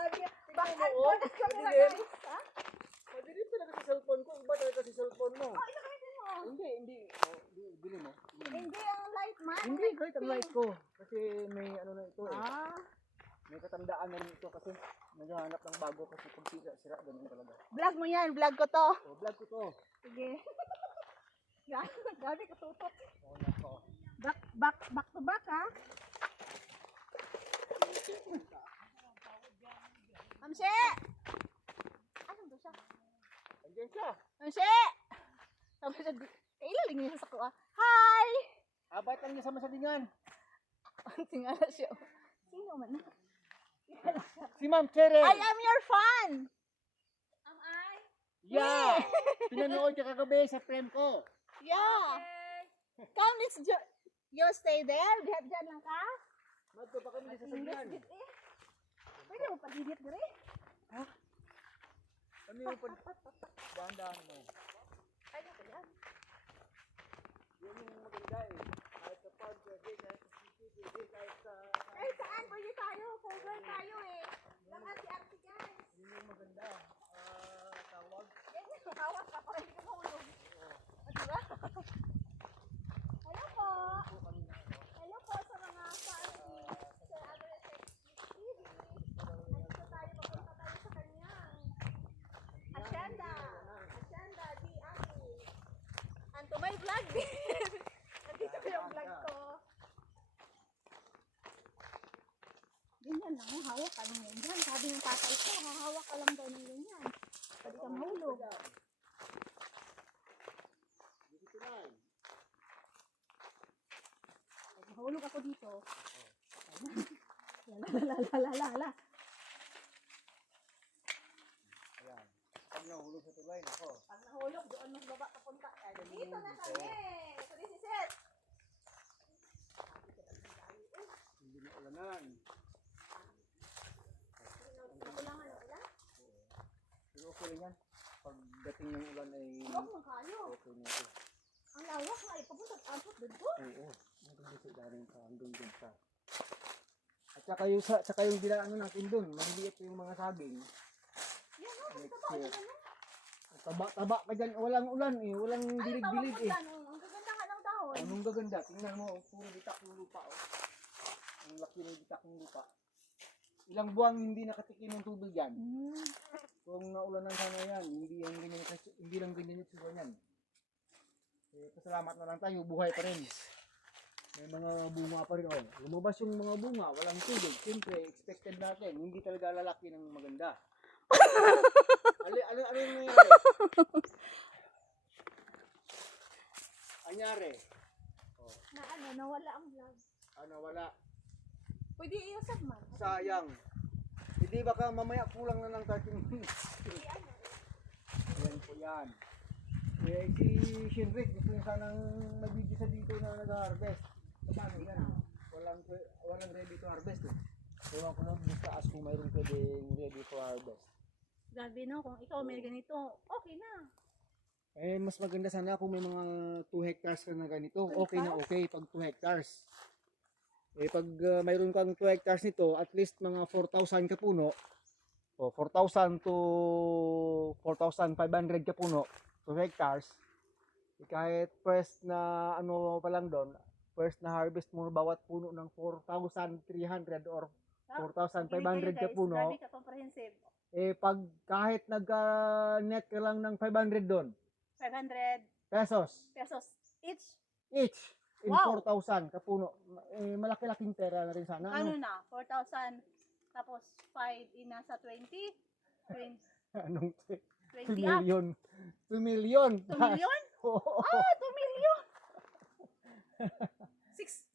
sabi niya, bakit Oo, doon ang camera madilim. guys? Ha? Madilim talaga sa cellphone ko. Iba talaga sa cellphone mo. Oh, ito gamitin mo. Hindi. Bili mo. Hindi ang light man. Hindi, kahit ang light ko. Kasi may ano na ito eh. Ah, May katandaan na rin ito kasi naghahanap ng bago kasi pag sira, ganun talaga. vlog mo yan, vlog ko to. O, vlog ko to. Sige. Gabi katutok. O, nako. Back to back ha. Amse! Ano ba siya? Andiyan siya. Amse! Sabi siya, ilaling niya sa kuha. Hi! Abay lang niya sa masalingan. Tingala siya. Sino man na? Si Ma'am Cheryl. I am your fan! Am I? Yeah! Pinanood niya kagabi sa friend ko. Yeah! Come, you stay there? Diyan lang ka? Magto pa kami sa salingan. Pwede mo pagigit diri? Kami yung dahan-dahan mo. Ay, ito yan. Yun yung maganda eh. Kahit sa pub, kahit sa CCTV, kahit sa... Ay, saan? Pwede tayo. Cover tayo eh. Lahat si Archie guys. Yun yung maganda. Tawag. Yan yung hawak ka para hindi ka mahulog. Diba? Hello po. Hello po sa mga fans ni Sir Agresek TV. Nandito tayo, papunta tayo sa kanyang Asyenda di Aki. And to my vlog din. Nandito ko yung vlog ko. Ganyan lang, hawak ka ng ganyan. Sabi ng tatay ko, hahawak ka lang daw ng ganyan. Pwede ka mahulog. Pag mahulog ako dito. Lala. Ayan. Pag nahulog sa tulay, nako. Pag nahulog, doon mas baba papunta. Dito na kami. So this is it. Hindi na ulanan. Nakulangan na ulan? Pero okay lang yan. Pagdating ng ulan ay Huwag mo kayo. okay na ito. Ang lawak nga, ipapunta at ampot doon ko. Oo. Hanggang sa ilalim pa. Hanggang dun pa. At saka yung dinaanan natin dun. Maliliit yung mga saging. Yan o, Next taba year. ka na. Taba pa dyan. Walang ulan eh. Walang Ay, dilig-dilig eh. tawag mo dyan. Ang gaganda nga ng dahon. Anong gaganda? Tingnan mo. Puro bitak ng lupa. Oh. Ang laki ng bitak ng lupa. Ilang buwan hindi nakatikim ng tubig yan. Kung naulanan sana yan, hindi lang ganyan yung suwa yan. Eh, pasalamat na lang tayo, buhay pa rin. May mga bunga pa rin. Oh. Lumabas yung mga bunga, walang tubig. Siyempre, expected natin, hindi talaga lalaki ng maganda. Ano yung nangyari? Anyari? Oh. Na ano, nawala ang vlog. Ano, wala. Pwede iusap man. Sayang. Hindi baka mamaya kulang na ng 30 minutes. Ayan po yan. Eh, si Shinrick, gusto niya sanang mag-video sa dito na nag-harvest. Paano yan? Walang ready to harvest eh. Ewan ko lang, gusto taas kung mayroon pwedeng ready to harvest. Gabi no, kung ikaw may ganito, okay na. Eh, mas maganda sana kung may mga 2 hectares ka na ganito. Okay na okay pag 2 hectares. Eh, pag mayroon kang 2 hectares nito, at least mga 4,000 ka puno. O, 4,000 to 4,500 ka puno. 2 hectares. Eh, kahit first na ano pa lang doon, first na harvest mo bawat puno ng 4,300 or 4,500 ka puno. Grabe ka, comprehensive. Eh, pag kahit nag-net ka lang ng 500 doon, 500 pesos pesos each. each in Wow. 4,000 ka puno. Eh, malaki-laking pera na rin sana. Ano na? 4,000 tapos 5 nasa 20? 20 Anong 2 20 up? million? 2 million. 2 million? Oo. Ah, 2 million! 6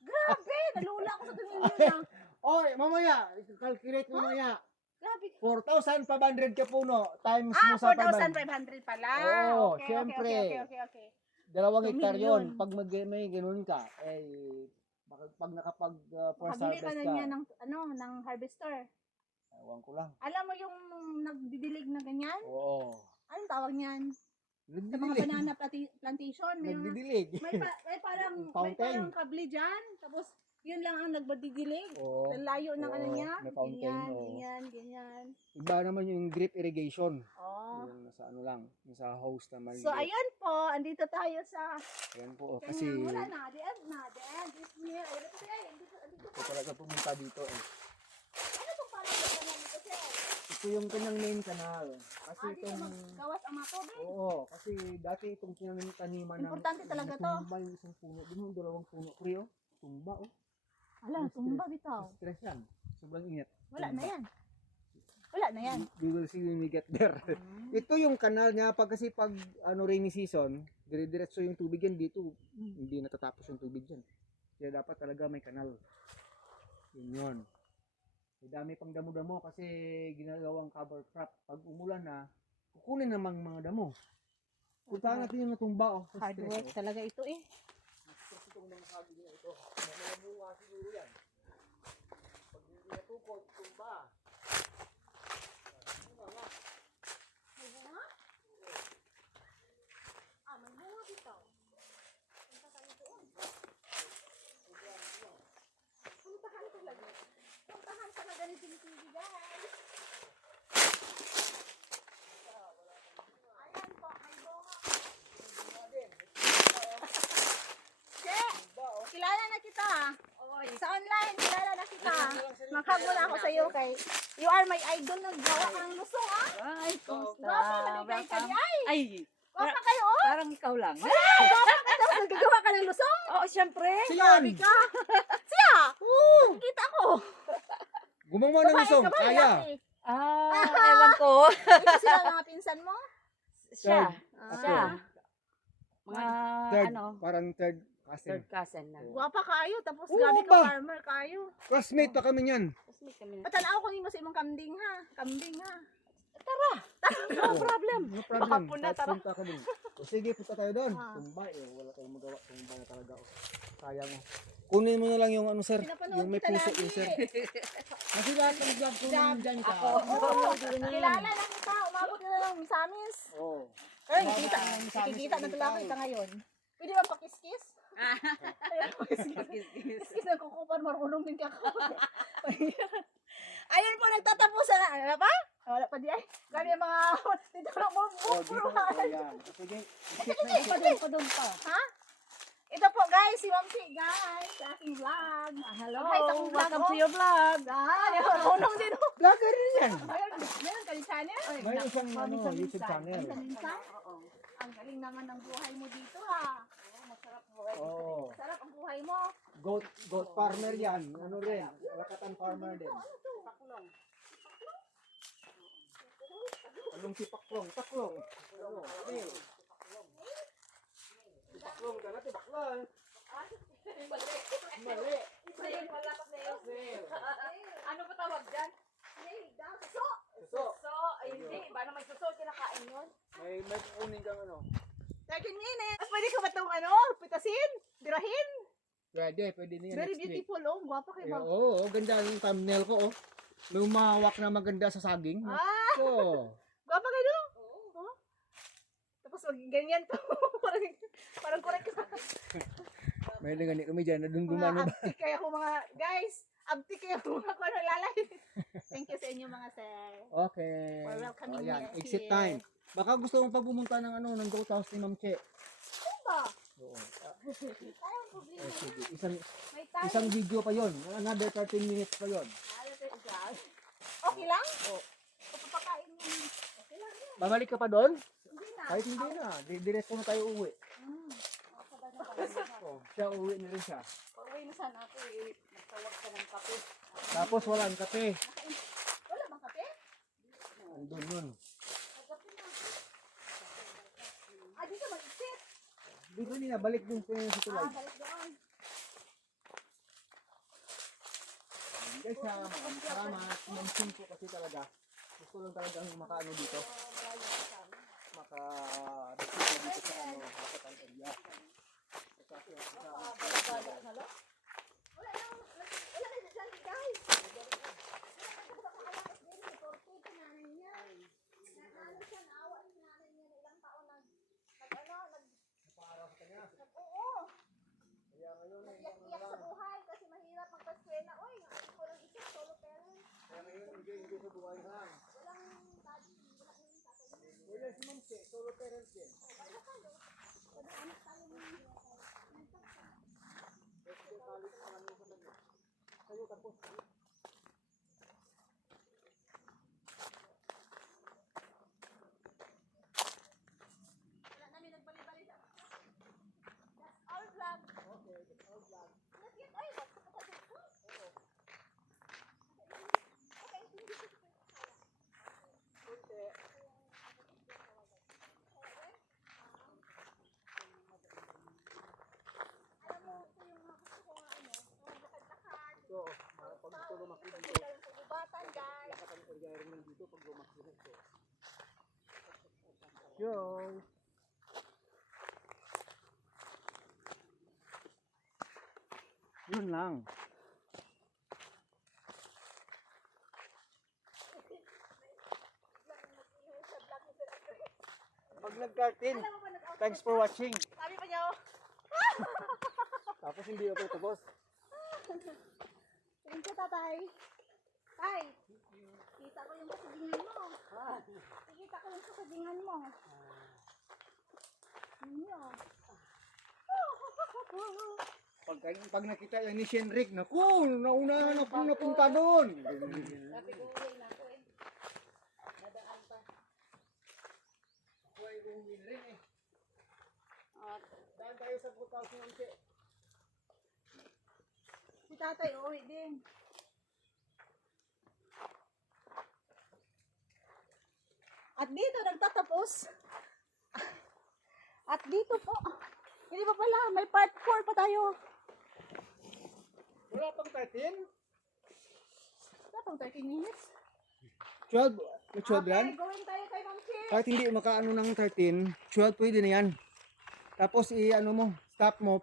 Grabe! Nalula ako sa 2 million na. Oy, mamaya, calculate mo mamaya. Grabe. 4,500 ka puno times mo Ah, sa 4,500 pala. Oo, Okay. syempre. Okay. 2 2 hektar million. yun. Pag may ganun ka, eh, pag nakapag first Makabili ka harvest na ka, niya ng harvester. ewan ko lang. Alam mo yung nagdidilig na ganyan? Oo. Anong tawag niyan? Sa mga Nagdidilig. banana plantation. May, Nagdidilig. may parang Fountain. kable dyan. Tapos Yun lang ang nagbadidilig. Oo. Layo ng ano Oo, niya. may fountain, Ganyan, oo. ganyan. Iba naman yung drip irrigation. Oh. Yung nasa ano lang, nasa hose na maliit. So, ayan po. Andito tayo sa Ayan po, kanyang kasi wala na. The end na. The end is near. Ayun po siya. Andito ito talaga pumunta dito eh. Ano pong parang ganyan nito siya? Ito yung kanyang main canal. Kasi Dito itong, gawas ang mga tubig. oo, kasi dati itong taniman ng, Importante talaga to. tumba yung isang puno. Di mo, dalawang puno, pre, oh. Tumba, oh. Ala, tumba bitaw. Stress yan. Sobrang init. Wala na Tumba. yan. Wala na yan. We will see when we get there. Ito yung kanal niya kasi pag ano rainy season, dire-diretso yung tubig yan dito. Hindi natatapos yung tubig diyan. Kaya dapat talaga may kanal. Yun. May dami pang damo-damo kasi ginagawang cover crop. Pag umulan na, kukunin namang mga damo. Puntahan natin yung natumba, oh. Hard work talaga ito eh. Itong mga sabi niya ito. Mga bunga siguro yan. Pag hindi natukot, tumba. May bunga? May bunga bitaw. Punta tayo doon. Puntahan talaga. Puntahan talaga ni Tinitigi, guys. Ayan po, may bunga. Che, kilala na kita. Sa online, kilala na kita. Maghagol ako sa iyo kay you are my idol ng gawa ka ng lusong, ah. Ay, kumusta? Gwapa, maligay ka niya. Ay, Gwapa kayo, oh. parang ikaw lang. Gwapa ka, tapos nagagawa ka ng lusong. Oo, syempre. Grabe ka. Siya, kita ko. Gumawa ng lusong, Babae ka ba, kaya. lalaki? Ewan ko. Ito sila ang mga pinsan mo? Siya. Ako. Siya. Mga, Third, ano, parang third cousin. third cousin na. Gwapa kayo, tapos Oo grabe ka ba? farmer kayo. Classmate pa kami niyan. Tapos may kami na. Patanaw ko mo sa imong kambing ha. Kambing ha. No problem. No problem. Hapon na, Kahit tara. punta ka dun. O sige, punta tayo doon. Ah. Tumba eh. Wala tayong magawa. Tumba na talaga. Oh. Sayang mo. Kunin mo na lang yung ano sir. Pinapanood Yung may kita puso lagi. yung sir. Kasi lahat ng vlog ko Vlog. dyan ka. Ako. Oo, kilala na kita. Umabot na lang sa amis. Oo. Ay, Umabot kita. na lang sa amis Kikita na sa talaga tao. kita ngayon. Pwede ba pakiskis? Ayun, pakiskis. Kiskis na kukupan, marunong din ka ako. Ayun po, nagtatapusan na. Ano pa? Wala pa di ay. Grabe yung mga dito na mo. Oh, dito. Oh, yan. Sige. Skip na, skip. Padung pa. Ha? Ito po guys, si Mamsi guys, sa aking vlog. Hello. Hi, sa akong vlog, Welcome oh. to your vlog. Marunong din. Vlogger rin yan. Meron ka din channel? May isang ano, YouTube channel. Minsan? Oo. Ang galing naman ng buhay mo dito ha. Masarap buhay. Oo. Sarap ang buhay mo. Goat farmer yan. Ano rin. Rakatan farmer din. Ano to? Pakulong. Anong tipaklong? Taklong. Ano? Snail. Tipaklong ka na, tibaklan. Mali. Snail, wala pa snail. Snail. Ano ba tawag dyan? Snail daw. So, So, So, ay hindi. Ba na may suso, kinakain yun? may kukunin kang ano. 13 minutes. Pwede ka ba itong ano, pitasin? Birahin? Pwede na yan Very next week. beautiful oh. Gwapa kayo ba? Oo, ganda yung thumbnail ko oh. May umahawak na maganda sa saging. Ah, So, gwapa kayo no? Oo. Tapos wag ganyan to. parang correct ka. may nangani kami dyan na dun gumano ba. Abtik kayo ako mga guys. Abtik kayo ako mga kuno lalay. Thank you sa inyo mga sir. Okay. For welcoming Ayan, me exit here. time. Baka gusto mong pag pumunta ng ano, ng goat house ni Ma'am Che. Ano ba? Oo. Ayong problema. Sige. May time. Isang video pa yon. Another 13 minutes pa yon. Okay lang? Oo. Papakain mo. Okay lang yan. Babalik ka pa doon? Hindi na. Kahit hindi na. Diretso na tayo uwi. Sabay na tayo. Oh, siya uwi na rin siya. Pag-uwi na sana ako eh. Magtawag ka ng kape. Tapos walang kape. Wala bang kape? Andun yun. Kape na. Dito mag-exit. Dito nila, balik dun sa tulay. Balik doon. Guys, maraming salamat. Mention ko kasi talaga. Gusto lang talaga ang makaano dito. Maka-dito sa ano, Hakatan area. Kasi Wala na dyan, guys. Oo. kaya ngayon, Iyak-iyak sa buhay kasi mahirap. kayo tapos. Wala namin nagbali-bali sa... That's our vlog. Okay, that's all vlog. Nakit, ay, what's the kapatid ko? Oo. Okay, hindi ko siya kaya. Kunti. Alam mo, ito yung mga gusto ko nga, ano, mga lakad-lakad. So, pag gusto lumaki dito, Pagpunta yung pagubatan, guys. lakat ang environment dito pag lumaki dito. Yo! Yun lang. Pag nag-cartoon, Alam mo ba, nag-out thanks for watching. sabi pa niya, oh, Tapos hindi ako tapos. thank you, tatay. Tay, kita ko yung kasagingan mo. Kita ko yung kasagingan mo. Ano? Pag nakita yan ni Shenrik, naku, naunahan ako napunta doon. Sabi ko, uwi na ako eh. Nadaan pa. Huwag uwin rin eh. At Daan tayo sa 4,000 Si tatay, uwi din. At dito nagtatapos. At dito po. Hindi pa pala, may part 4 pa tayo. Wala pang 13? Wala pang 13 minutes. 12? 12 yan? Okay, going tayo kay Ma'am Chi. Kahit hindi makaano ng 13, 12 pwede na yan. Tapos i-ano mo, stop mo, play.